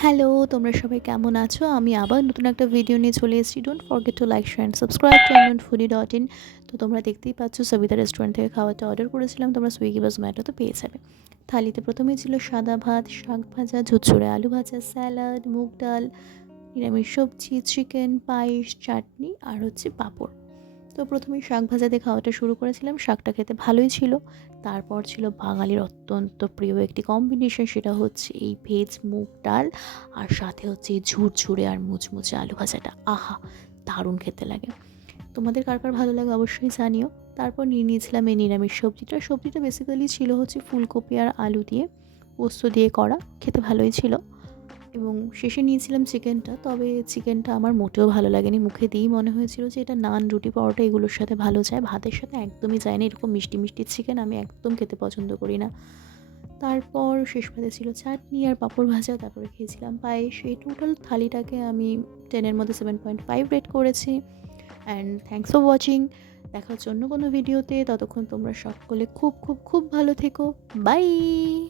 Hello, তোমরা সবাই কেমন আছো? আমি আবার নতুন একটা ভিডিও নিয়ে চলে এসেছি। Don't forget to like, share and subscribe to unknownfoodie.in। তো তোমরা দেখতেই পাচ্ছ সবিতা রেস্টুরেন্ট থেকে খাবারটা অর্ডার করেছিলাম। তোমরা সুইগি বা জোম্যাটোতে পেয়ে যাবে। থালিতে প্রথমেই ছিল সাদা ভাত, শাক ভাজা, ঝুরঝুরে আলু ভাজা, স্যালাড, মুগ ডাল, নিরামিষ সবজি, চিকেন, পায়েস, চাটনি আর হচ্ছে পাঁপড়। তো প্রথমেই শাক ভাজা দিয়ে খাওয়াটা শুরু করেছিলাম। শাকটা খেতে ভালোই ছিল। তারপর ছিল বাঙালির অত্যন্ত প্রিয় একটি কম্বিনেশন, সেটা হচ্ছে এই ভেজ মুগ ডাল আর সাথে হচ্ছে এই ঝুরঝুরে আর মুচমুচে আলু ভাজাটা। আহা! দারুণ খেতে লাগে। তোমাদের কার কার ভালো লাগে অবশ্যই জানিও। তারপর নিয়ে নিয়েছিলাম এই নিরামিষ সবজিটা। সবজিটা বেসিক্যালি ছিল হচ্ছে ফুলকপি আর আলু দিয়ে পোস্ত দিয়ে করা। খেতে ভালোই ছিল। এবং শেষে নিয়েছিলাম চিকেনটা। তবে চিকেনটা আমার মোটেও ভালো লাগেনি। মুখে দিয়েই মনে হয়েছিল যে এটা নান, রুটি, পরোটা এগুলোর সাথে ভালো যায়। ভাতের সাথে একদমই যায় না। এরকম মিষ্টি, মিষ্টি চিকেন আমি একদম খেতে পছন্দ করি না। তারপর শেষ পাতে ছিল চাটনি আর পাঁপড় ভাজা। তারপরে খেয়েছিলাম পায়েস। এই টোটাল থালিটাকে আমি 10 এর মধ্যে 7.5 রেট করেছি। And thanks for watching. দেখা হচ্ছে অন্য কোনো ভিডিওতে। ততক্ষণ তোমরা সকলে খুব, খুব, খুব ভালো থেকো। বাই।